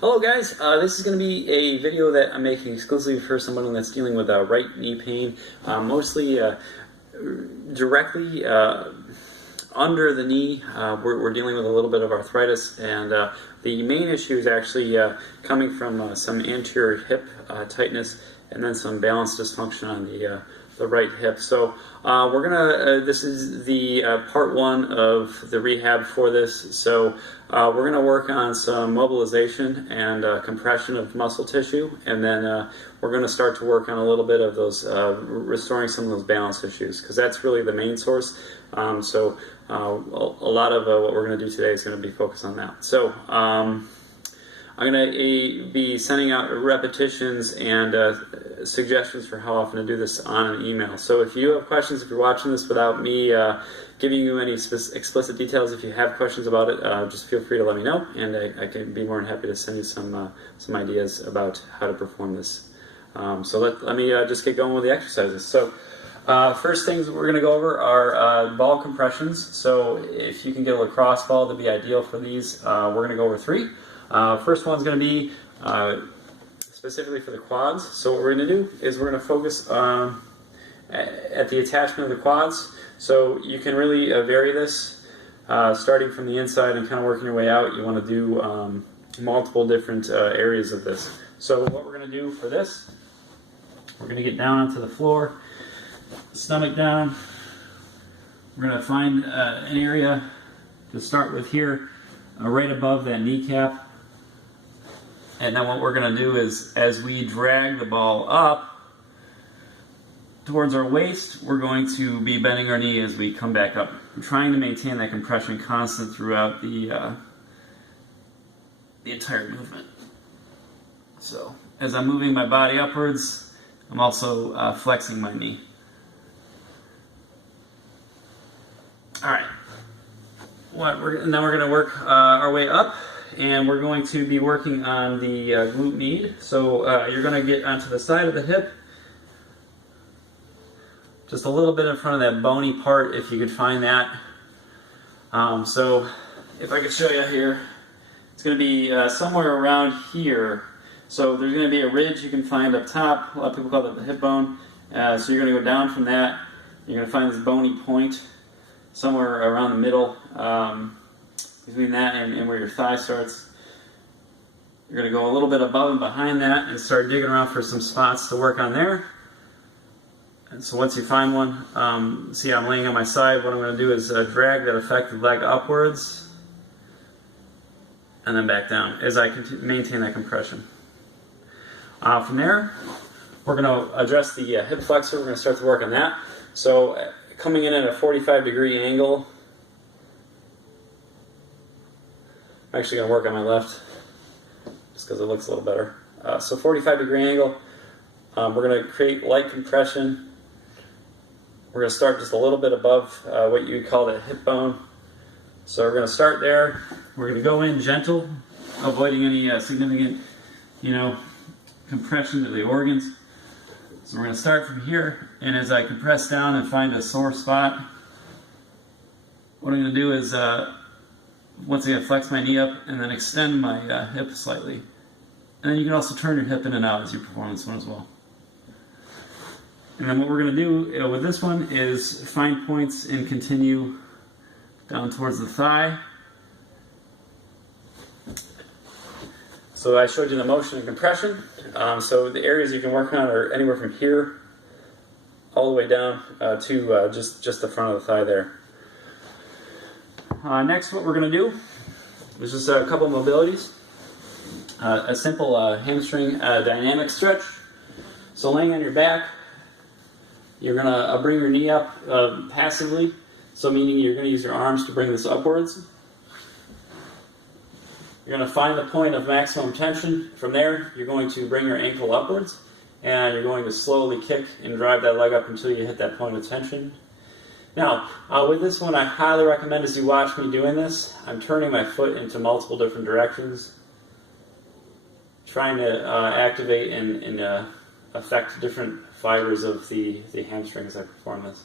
Hello guys, this is going to be a video that I'm making exclusively for someone that's dealing with right knee pain, mostly directly under the knee. We're dealing with a little bit of arthritis, and the main issue is actually coming from some anterior hip tightness and then some balance dysfunction on the right hip. So we're gonna, this is the part one of the rehab for this. So we're gonna work on some mobilization and compression of muscle tissue, and then we're gonna start to work on a little bit of those, restoring some of those balance issues, because that's really the main source. So a lot of what we're gonna do today is gonna be focused on that. So I'm going to be sending out repetitions and suggestions for how often to do this on an email. So if you have questions, if you're watching this without me giving you any explicit details, if you have questions about it, just feel free to let me know, and I can be more than happy to send you some ideas about how to perform this. So let me just get going with the exercises. So first things we're going to go over are ball compressions. So if you can get a lacrosse ball, that'd be ideal for these. We're going to go over 3. First one's going to be specifically for the quads. So what we're going to do is we're going to focus at the attachment of the quads. So you can really vary this, starting from the inside and kind of working your way out. You want to do multiple different areas of this. So what we're going to do for this, we're going to get down onto the floor, stomach down. We're going to find an area to start with here, right above that kneecap. And then what we're going to do is, as we drag the ball up towards our waist, we're going to be bending our knee as we come back up. I'm trying to maintain that compression constant throughout the entire movement. So as I'm moving my body upwards, I'm also flexing my knee. All right. Now we're going to work our way up. And we're going to be working on the glute med. So you're going to get onto the side of the hip, just a little bit in front of that bony part, if you could find that. So if I could show you here, it's going to be somewhere around here. So there's going to be a ridge you can find up top. A lot of people call it the hip bone. So you're going to go down from that. You're going to find this bony point somewhere around the middle. Between that and where your thigh starts. You're going to go a little bit above and behind that and start digging around for some spots to work on there. And so once you find one, see I'm laying on my side, what I'm going to do is drag that affected leg upwards and then back down as I maintain that compression. From there, we're going to address the hip flexor. We're going to start to work on that. So coming in at a 45-degree angle, I'm actually going to work on my left, just because it looks a little better. So 45-degree angle, we're going to create light compression. We're going to start just a little bit above what you would call the hip bone. So we're going to start there. We're going to go in gentle, avoiding any significant, compression to the organs. So we're going to start from here, and as I compress down and find a sore spot, what I'm going to do is once again, flex my knee up and then extend my hip slightly. And then you can also turn your hip in and out as you perform this one as well. And then what we're going to do with this one is find points and continue down towards the thigh. So I showed you the motion and compression. So the areas you can work on are anywhere from here all the way down to just the front of the thigh there. Next, what we're going to do is just a couple of mobilities. A simple hamstring dynamic stretch. So laying on your back, you're going to bring your knee up passively. So meaning you're going to use your arms to bring this upwards. You're going to find the point of maximum tension. From there, you're going to bring your ankle upwards, and you're going to slowly kick and drive that leg up until you hit that point of tension. Now, with this one, I highly recommend as you watch me doing this, I'm turning my foot into multiple different directions, trying to activate and affect different fibers of the hamstring as I perform this.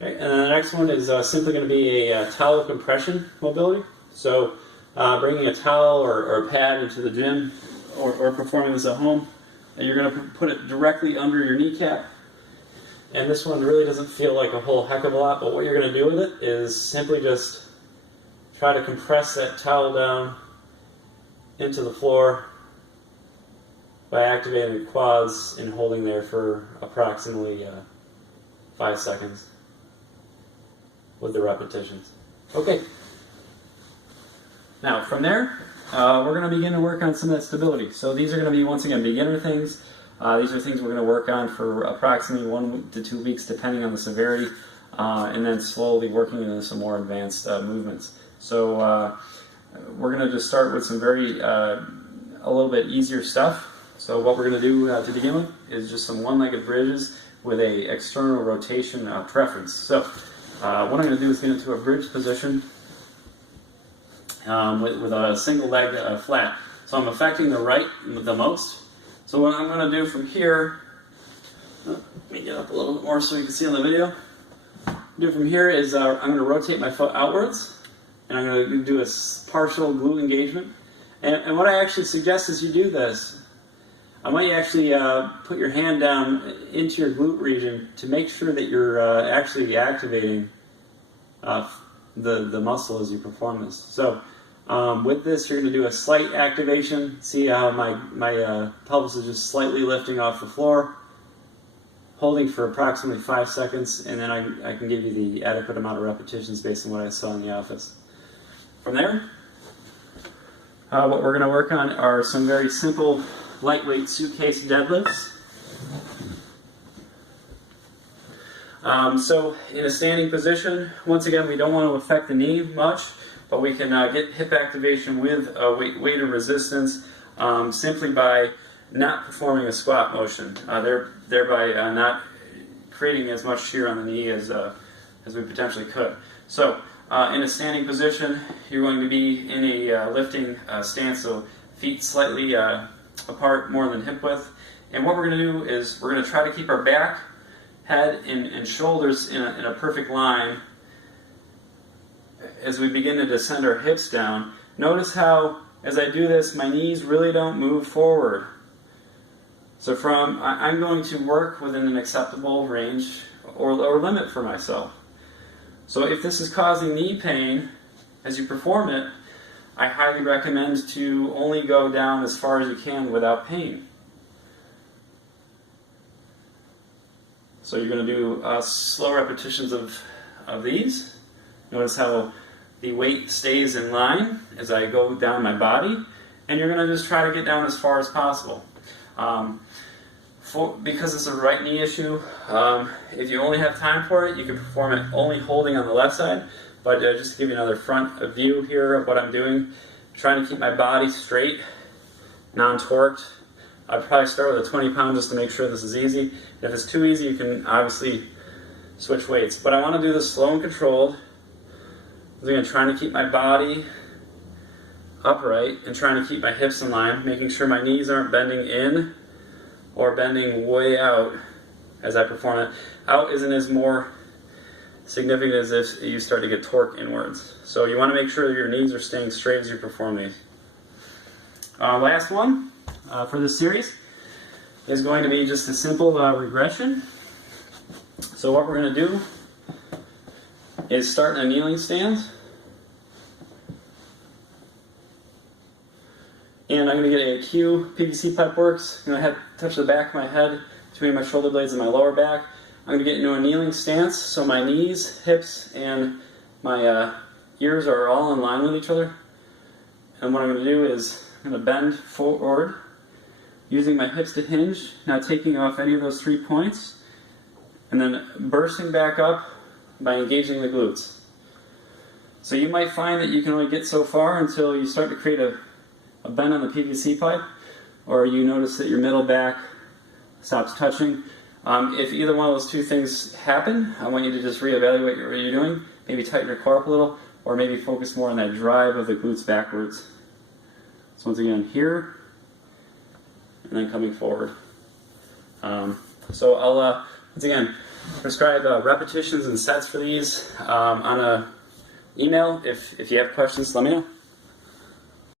Okay, and then the next one is simply going to be a towel compression mobility. So bringing a towel or a pad into the gym or performing this at home, and you're going to put it directly under your kneecap. And this one really doesn't feel like a whole heck of a lot, but what you're going to do with it is simply just try to compress that towel down into the floor by activating the quads and holding there for approximately 5 seconds with the repetitions. Okay. Now from there, we're going to begin to work on some of that stability. So these are going to be, once again, beginner things. These are things we're going to work on for approximately 1 to 2 weeks, depending on the severity, and then slowly working into some more advanced movements. So we're going to just start with some very, a little bit easier stuff. So what we're going to do to begin with is just some one-legged bridges with a external rotation preference. So what I'm going to do is get into a bridge position with a single leg flat. So I'm affecting the right the most. So what I'm going to do from here, let me get up a little bit more so you can see on the video. What I'm do from here is I'm going to rotate my foot outwards, and I'm going to do a partial glute engagement. And what I actually suggest is you do this. I want you to actually put your hand down into your glute region to make sure that you're actually activating the muscle as you perform this. So with this, you're going to do a slight activation. See how my pelvis is just slightly lifting off the floor, holding for approximately 5 seconds, and then I can give you the adequate amount of repetitions based on what I saw in the office. From there, what we're going to work on are some very simple lightweight suitcase deadlifts. So in a standing position, once again, we don't want to affect the knee much, but we can get hip activation with weighted resistance simply by not performing a squat motion, thereby not creating as much shear on the knee as we potentially could. So in a standing position, you're going to be in a lifting stance, so feet slightly apart more than hip width. And what we're going to do is we're going to try to keep our back, head, and shoulders in a perfect line as we begin to descend our hips down. Notice how, as I do this, my knees really don't move forward. So I'm going to work within an acceptable range or limit for myself. So if this is causing knee pain as you perform it, I highly recommend to only go down as far as you can without pain. So you're going to do slow repetitions of these. Notice how the weight stays in line as I go down my body, and you're going to just try to get down as far as possible. Because it's a right knee issue, if you only have time for it, you can perform it only holding on the left side. But just to give you another front view here of what I'm doing, trying to keep my body straight, non-torqued. I'd probably start with a 20-pound just to make sure this is easy. If it's too easy, you can obviously switch weights. But I want to do this slow and controlled. I'm going to try to keep my body upright and trying to keep my hips in line, making sure my knees aren't bending in or bending way out as I perform it. Out isn't as more significant as if you start to get torque inwards. So you want to make sure that your knees are staying straight as you perform these. Last one for this series is going to be just a simple regression. So what we're going to do is start in a kneeling stance. And I'm going to get a cue. PVC pipe works. I'm going to touch the back of my head between my shoulder blades and my lower back. I'm going to get into a kneeling stance, so my knees, hips, and my ears are all in line with each other. And what I'm going to do is I'm going to bend forward, using my hips to hinge, not taking off any of those 3 points, and then bursting back up by engaging the glutes. So you might find that you can only get so far until you start to create a bend on the PVC pipe, or you notice that your middle back stops touching. If either one of those two things happen, I want you to just reevaluate what you're doing. Maybe tighten your core up a little, or maybe focus more on that drive of the glutes backwards. So once again, here, and then coming forward. So I'll, once again, prescribe repetitions and sets for these on an email. If you have questions, let me know.